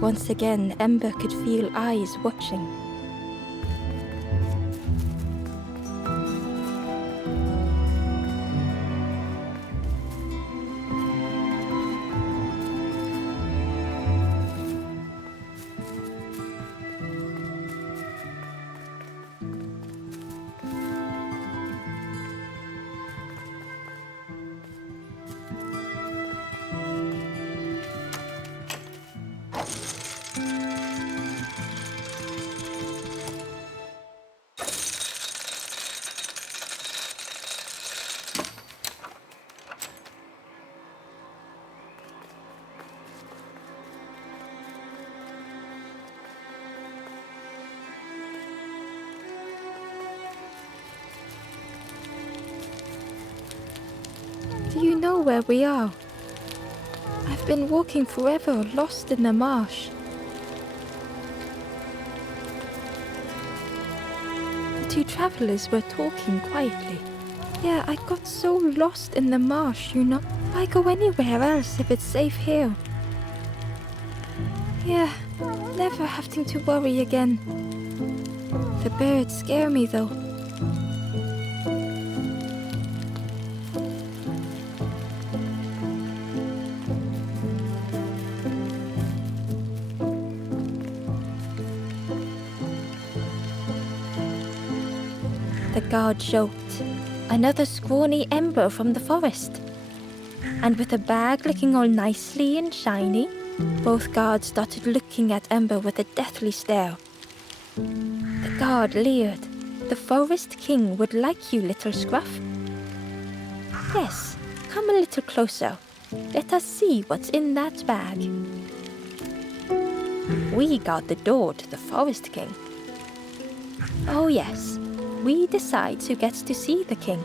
Once again, Ember could feel eyes watching. Do you know where we are? I've been walking forever, lost in the marsh. The two travelers were talking quietly. Yeah, I got so lost in the marsh, you know. Why go anywhere else if it's safe here? Yeah, never having to worry again. The birds scare me though. The guard joked. Another scrawny Ember from the forest. And with a bag looking all nicely and shiny, both guards started looking at Ember with a deathly stare. The guard leered. The Forest King would like you, little scruff. Yes, come a little closer. Let us see what's in that bag. We guard the door to the Forest King. Oh yes, we decide who gets to see the king.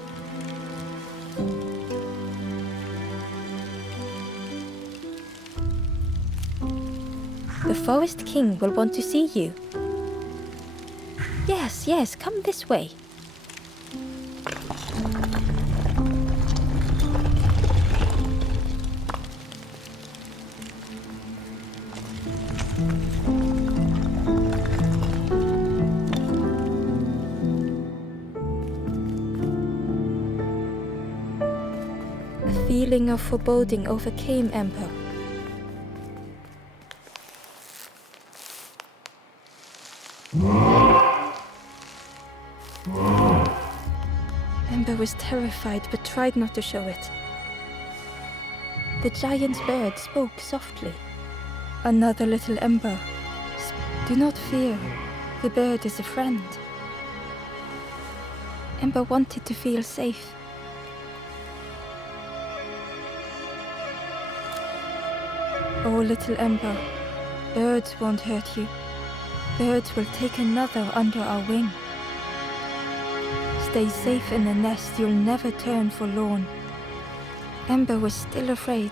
The Forest King will want to see you. Yes, yes, come this way. A feeling of foreboding overcame Ember. Ember was terrified but tried not to show it. The giant bird spoke softly. Another little Ember. Do not fear. The bird is a friend. Ember wanted to feel safe. Oh, little Ember, birds won't hurt you. Birds will take another under our wing. Stay safe in the nest, you'll never turn forlorn. Ember was still afraid.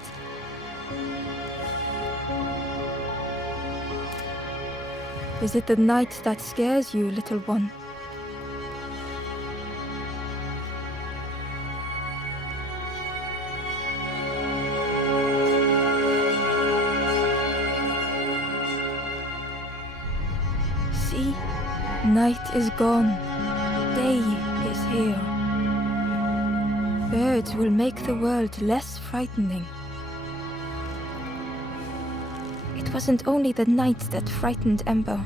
Is it the night that scares you, little one? See, night is gone. Day is here. Birds will make the world less frightening. It wasn't only the night that frightened Ember.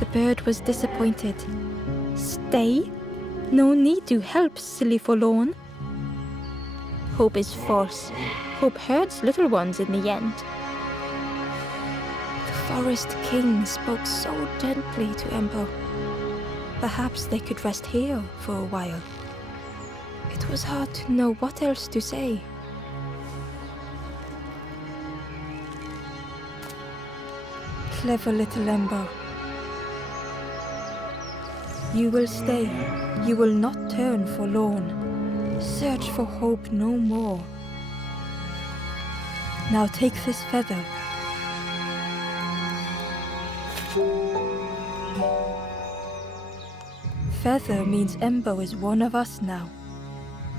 The bird was disappointed. Stay? No need to help, silly forlorn. Hope is false. Hope hurts little ones in the end. The Forest King spoke so gently to Ember. Perhaps they could rest here for a while. It was hard to know what else to say. Clever little Ember. You will stay. You will not turn forlorn. Search for hope no more. Now take this feather. Feather means Ember is one of us now.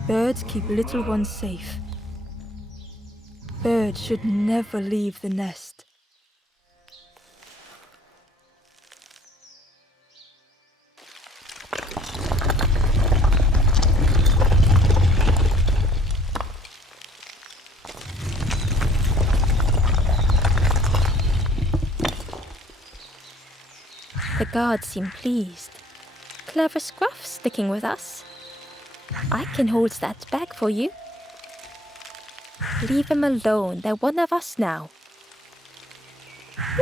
Birds keep little ones safe. Birds should never leave the nest. The guards seem pleased. Clever Scruff sticking with us. I can hold that bag for you. Leave them alone, they're one of us now.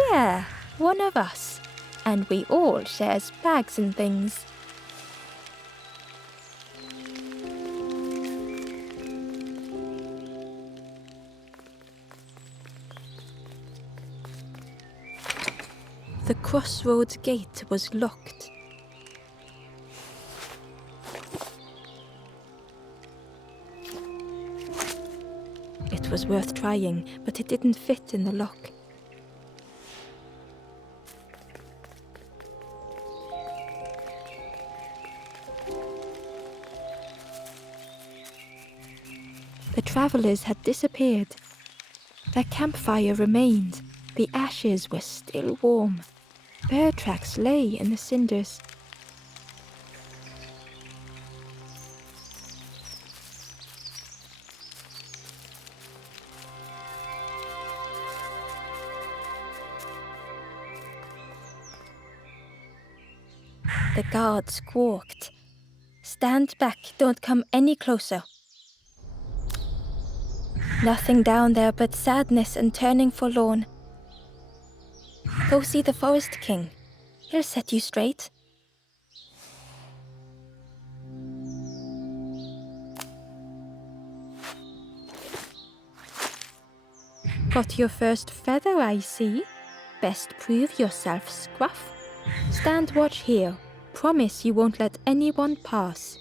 Yeah, one of us. And we all shares bags and things. The crossroads gate was locked. It was worth trying, but it didn't fit in the lock. The travelers had disappeared. Their campfire remained. The ashes were still warm. Bird tracks lay in the cinders. The guard squawked. Stand back, don't come any closer. Nothing down there but sadness and turning forlorn. Go see the Forest King. He'll set you straight. Got your first feather, I see. Best prove yourself, Scruff. Stand watch here. Promise you won't let anyone pass.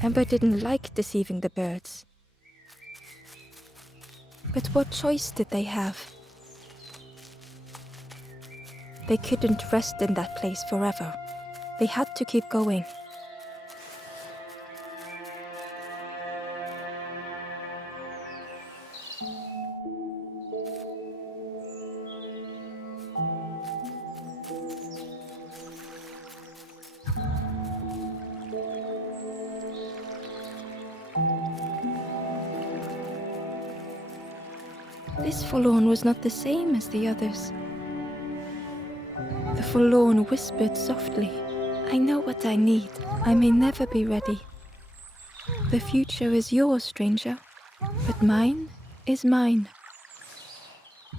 Ember didn't like deceiving the birds. But what choice did they have? They couldn't rest in that place forever. They had to keep going. This forlorn was not the same as the others. The forlorn whispered softly, I know what I need. I may never be ready. The future is yours, stranger, but mine is mine.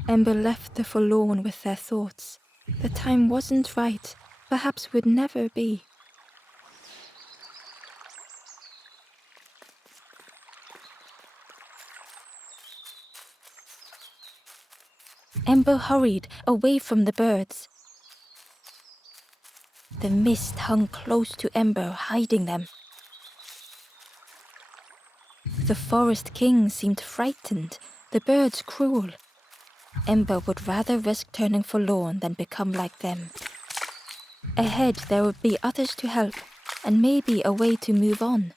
Ember left the forlorn with their thoughts. The time wasn't right, perhaps would never be. Ember hurried away from the birds. The mist hung close to Ember, hiding them. The Forest King seemed frightened, the birds cruel. Ember would rather risk turning forlorn than become like them. Ahead there would be others to help, and maybe a way to move on.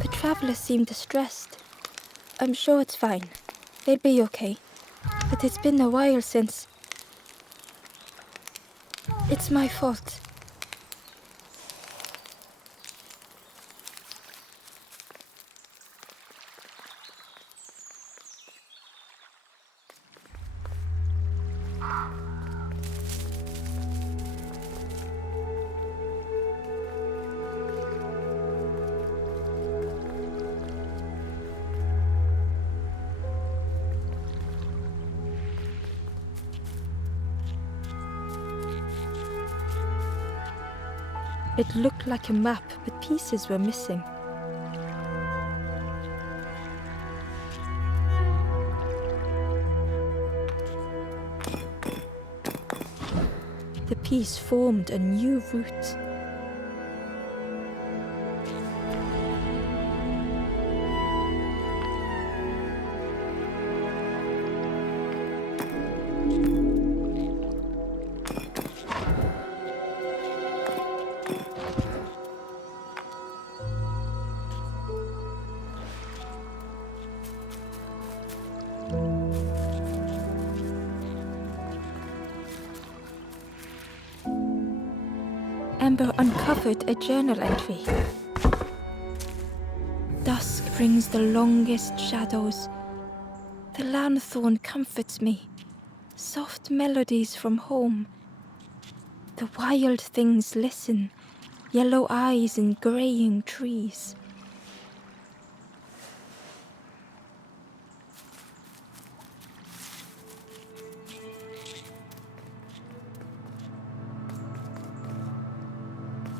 The travelers seemed distressed. I'm sure it's fine. They'll be okay. But it's been a while since... It's my fault. It looked like a map, but pieces were missing. The piece formed a new route. Amber uncovered a journal entry. Dusk brings the longest shadows. The lanthorn comforts me. Soft melodies from home. The wild things listen. Yellow eyes in greying trees.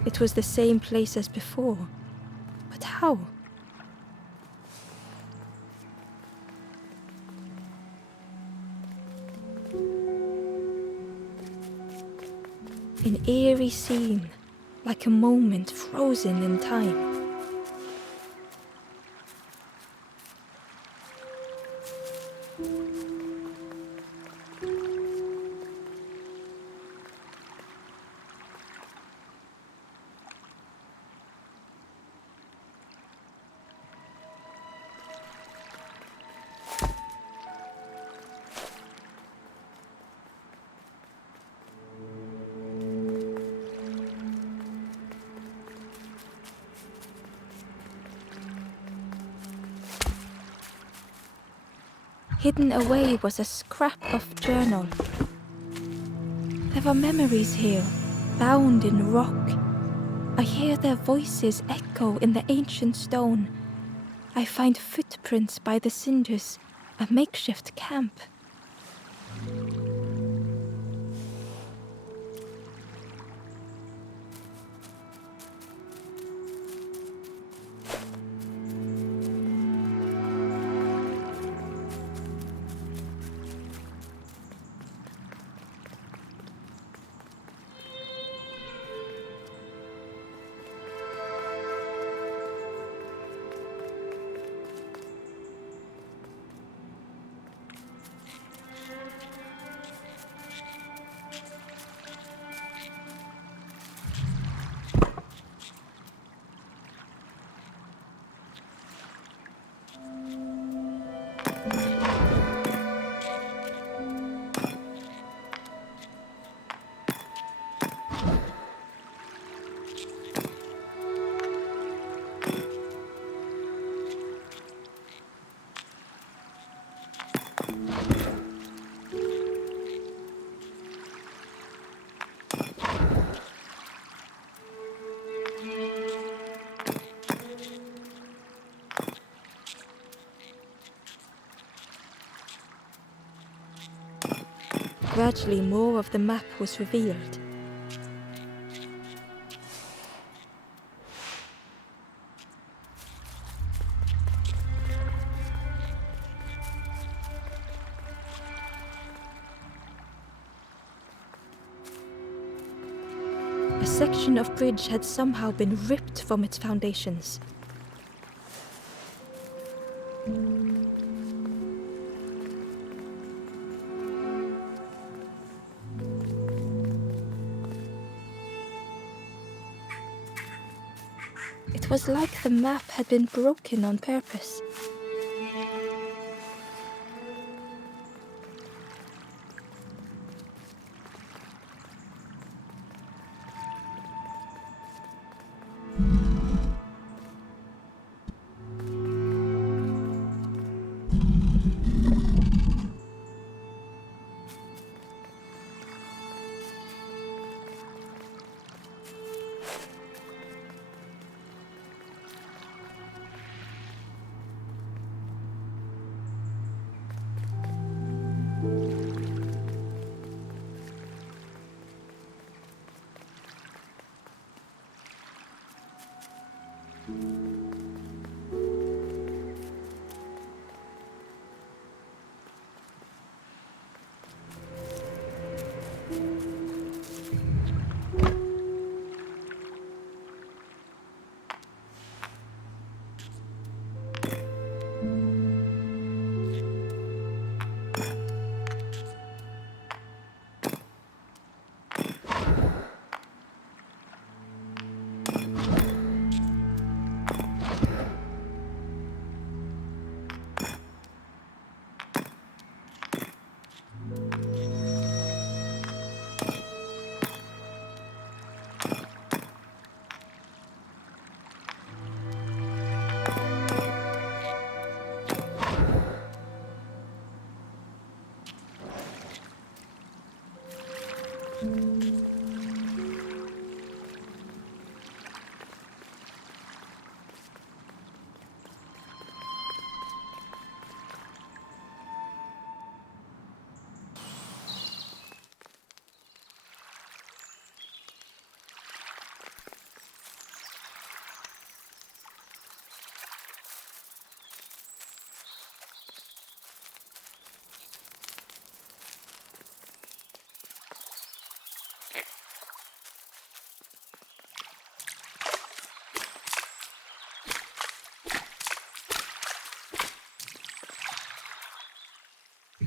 It was the same place as before. But how? An eerie scene, like a moment frozen in time. Hidden away was a scrap of journal. There are memories here, bound in rock. I hear their voices echo in the ancient stone. I find footprints by the cinders, a makeshift camp. Gradually, more of the map was revealed. A section of bridge had somehow been ripped from its foundations. It was like the map had been broken on purpose.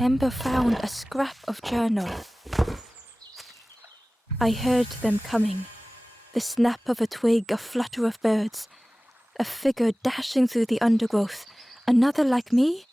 Ember found a scrap of journal. I heard them coming. The snap of a twig, a flutter of birds, a figure dashing through the undergrowth. Another like me?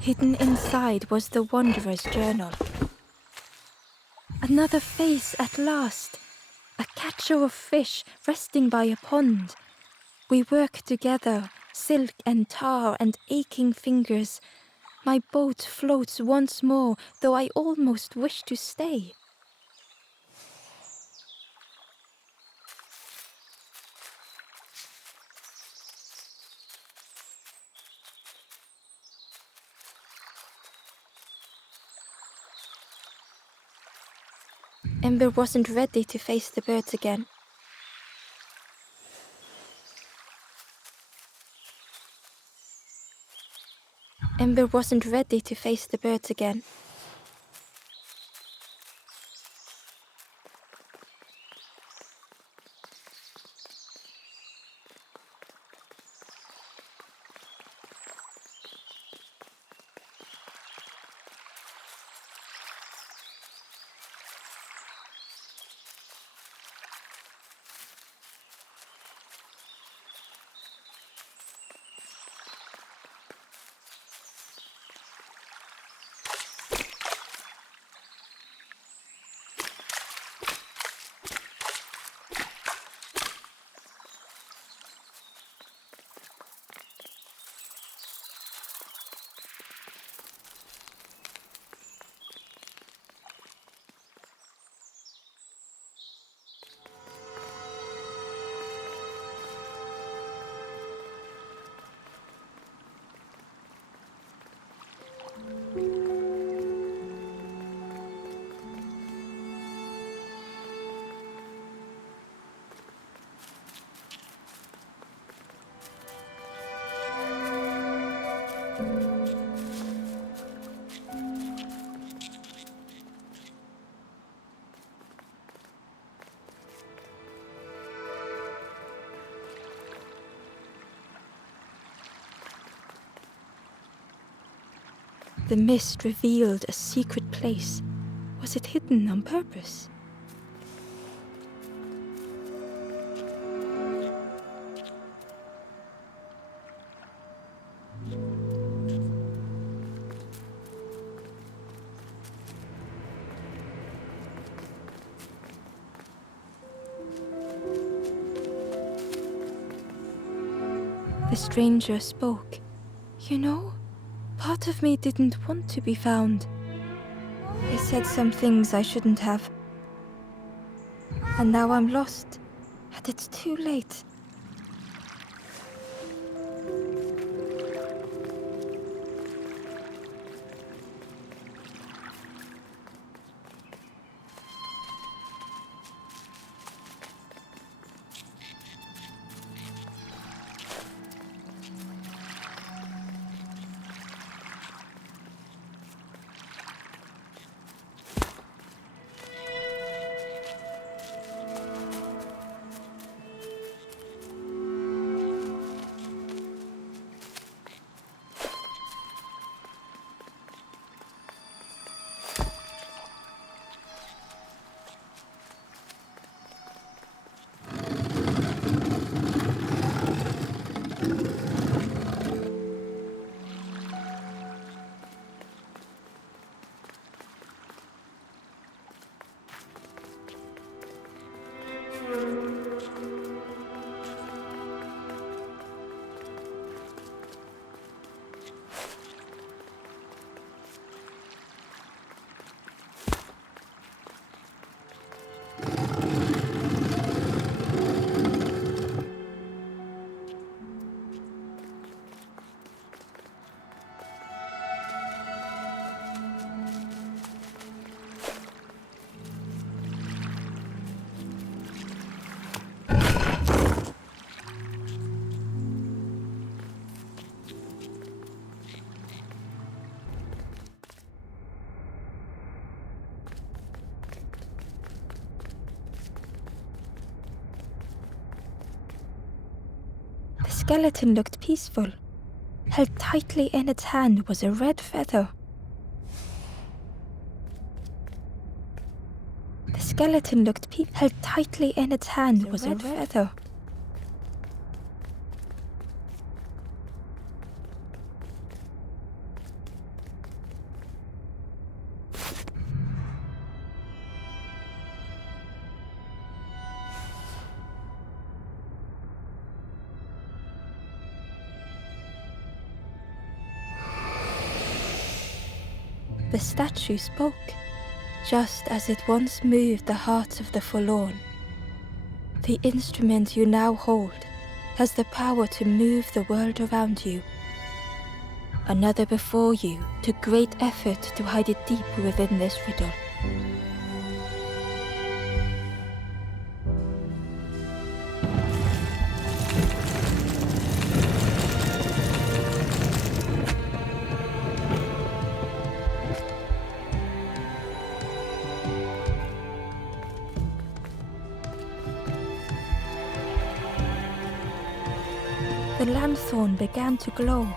Hidden inside was the Wanderer's journal. Another face at last, a catcher of fish resting by a pond. We work together, silk and tar and aching fingers. My boat floats once more, though I almost wish to stay. Ember wasn't ready to face the birds again. Ember wasn't ready to face the birds again. The mist revealed a secret place. Was it hidden on purpose? The stranger spoke. You know, part of me didn't want to be found. I said some things I shouldn't have. And now I'm lost, and it's too late. The skeleton looked peaceful. Held tightly in its hand was a red feather. The skeleton looked held tightly in its hand was a red feather. The statue spoke, just as it once moved the hearts of the forlorn. The instrument you now hold has the power to move the world around you. Another before you took great effort to hide it deep within this riddle. The lanthorn began to glow.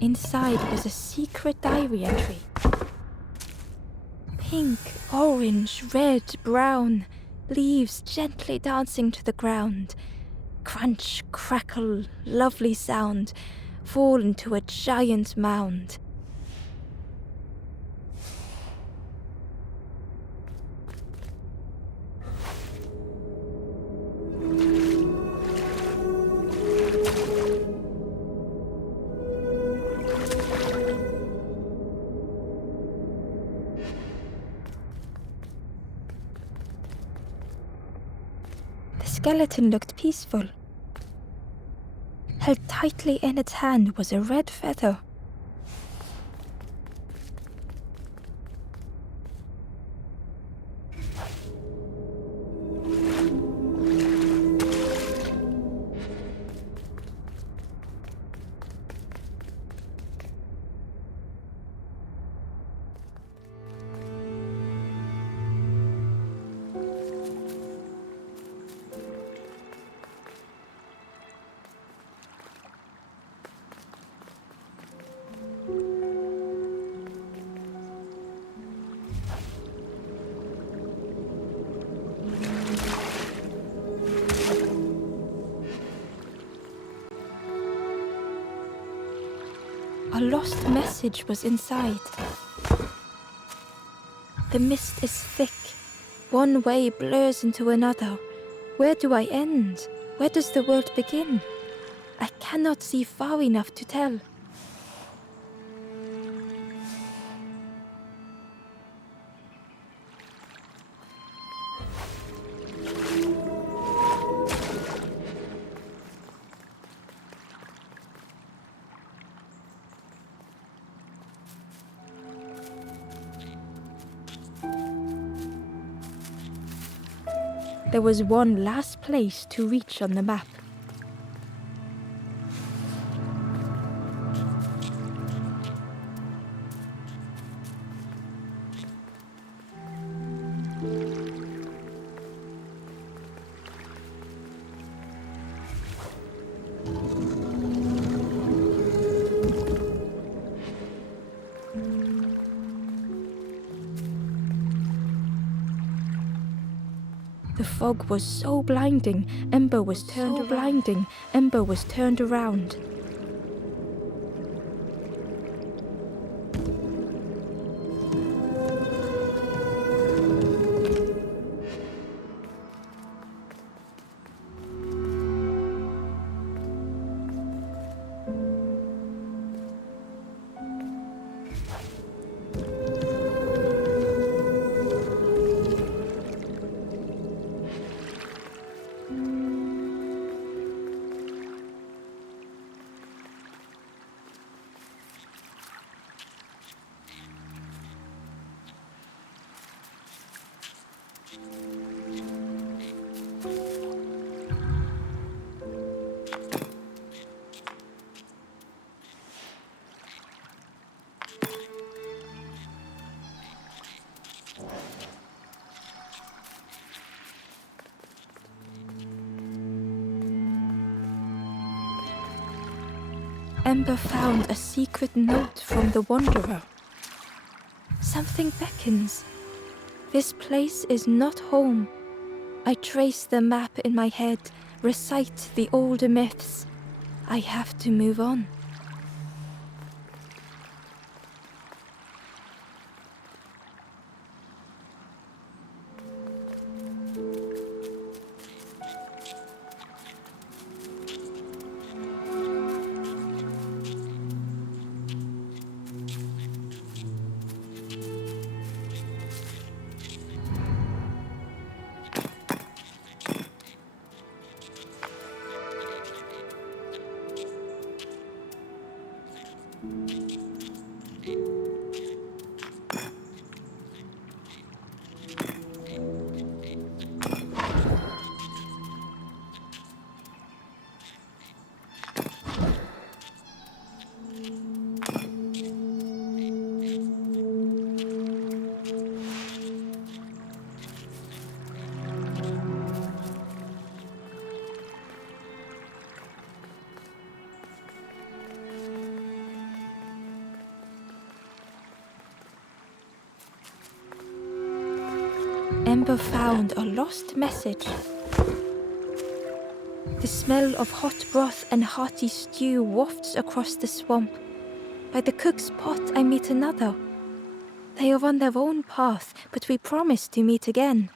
Inside was a secret diary entry. Pink, orange, red, brown, leaves gently dancing to the ground. Crunch, crackle, lovely sound, fall into a giant mound. skeleton looked peaceful. Held tightly in its hand was a red feather. A lost message was inside. The mist is thick. One way blurs into another. Where do I end? Where does the world begin? I cannot see far enough to tell. There was one last place to reach on the map. The fog was so blinding, Ember was turned around. Ember found a secret note from the Wanderer. Something beckons. This place is not home. I trace the map in my head, recite the older myths. I have to move on. Ember found a lost message. The smell of hot broth and hearty stew wafts across the swamp. By the cook's pot I meet another. They are on their own path, but we promise to meet again.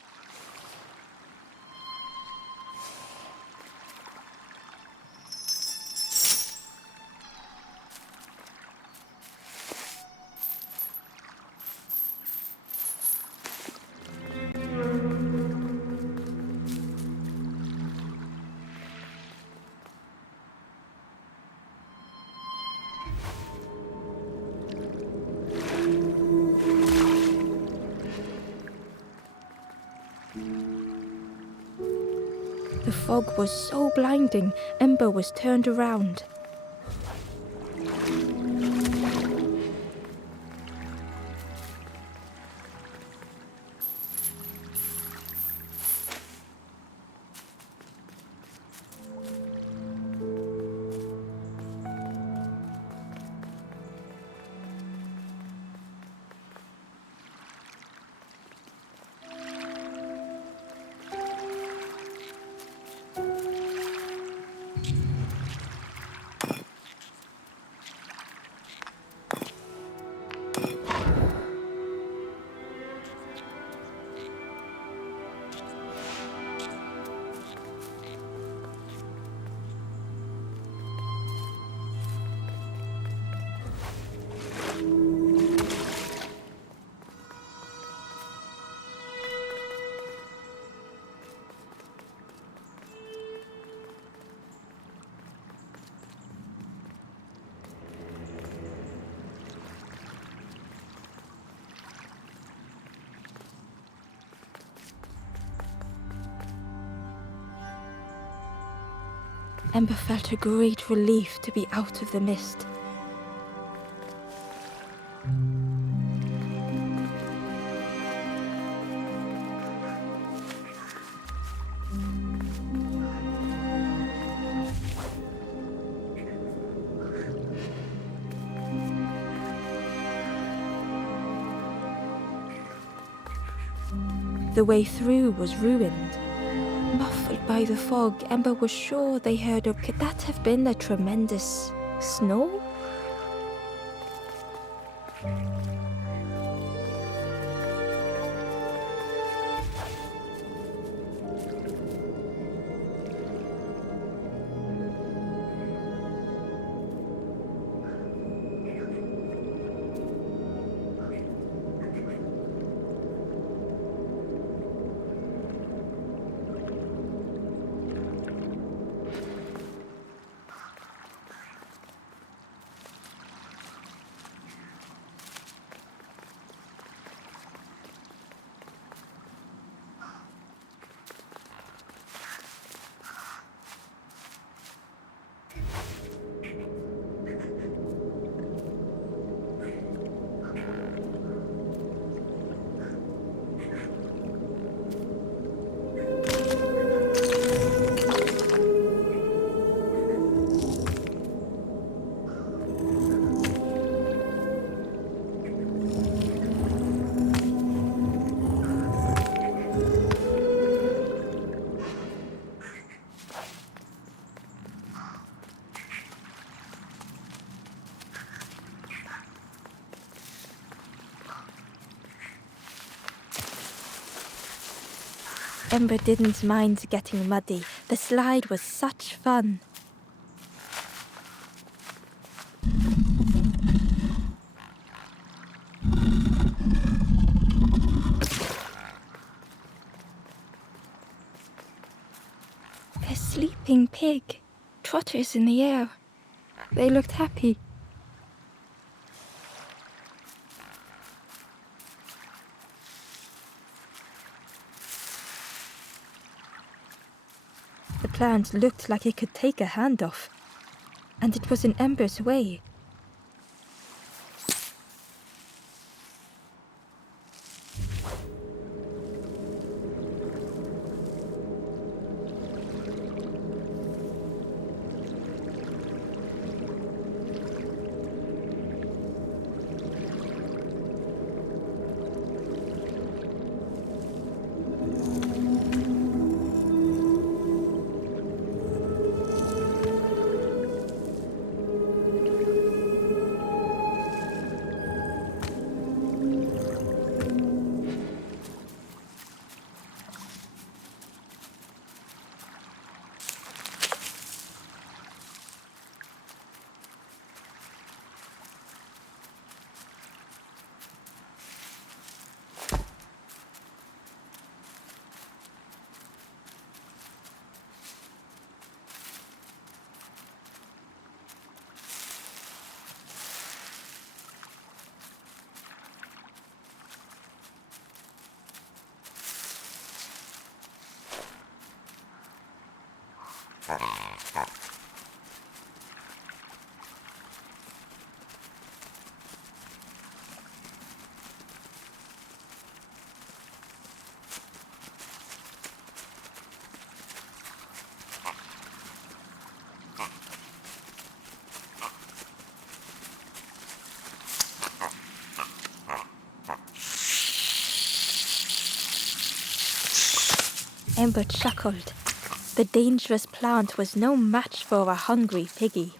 The fog was so blinding, Ember was turned around. Ember felt a great relief to be out of the mist. The way through was ruined. Muffled by the fog, Ember was sure they heard of. Could that have been a tremendous snow? Ember didn't mind getting muddy. The slide was such fun. A sleeping pig, trotters in the air. They looked happy. The plant looked like it could take a hand off, and it was in Ember's way. Ember chuckled. The dangerous plant was no match for a hungry piggy.